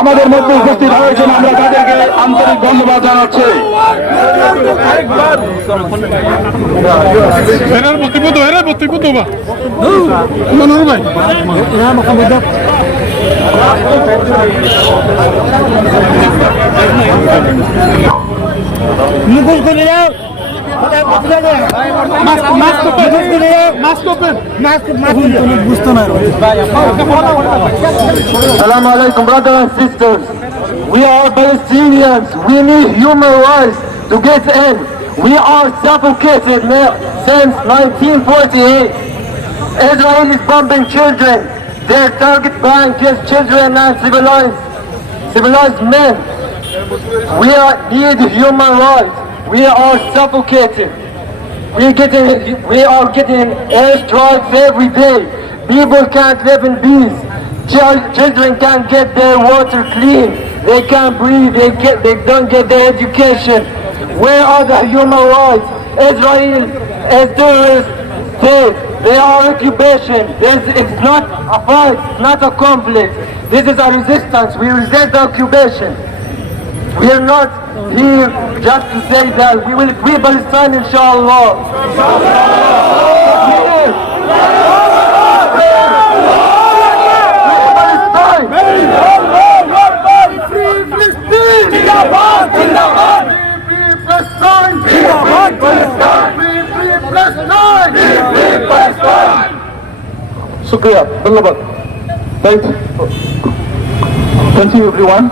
আমাদের মধ্যে উপস্থিত হয়েছেন, আমরা তাদেরকে আন্তরিক ধন্যবাদ জানাচ্ছি। Assalamu alaikum, brothers and sisters. We are Palestinians. We need human rights to get in. We are suffocated now since 1948. Israel is bombing children. Their target blank is children and civilized men. We need human rights. We are suffocated. We are getting airstrikes every day. People can't live in peace. Children can't get their water clean. They can't breathe. They don't get their education. Where are the human rights? Israel is terrorist state. They are occupation. It's not a fight. It's not a conflict. This is a resistance. We resist the occupation. We are not here just to say that we will free Palestine, inshallah. Shukriya, Dhanyabad. Thank you everyone.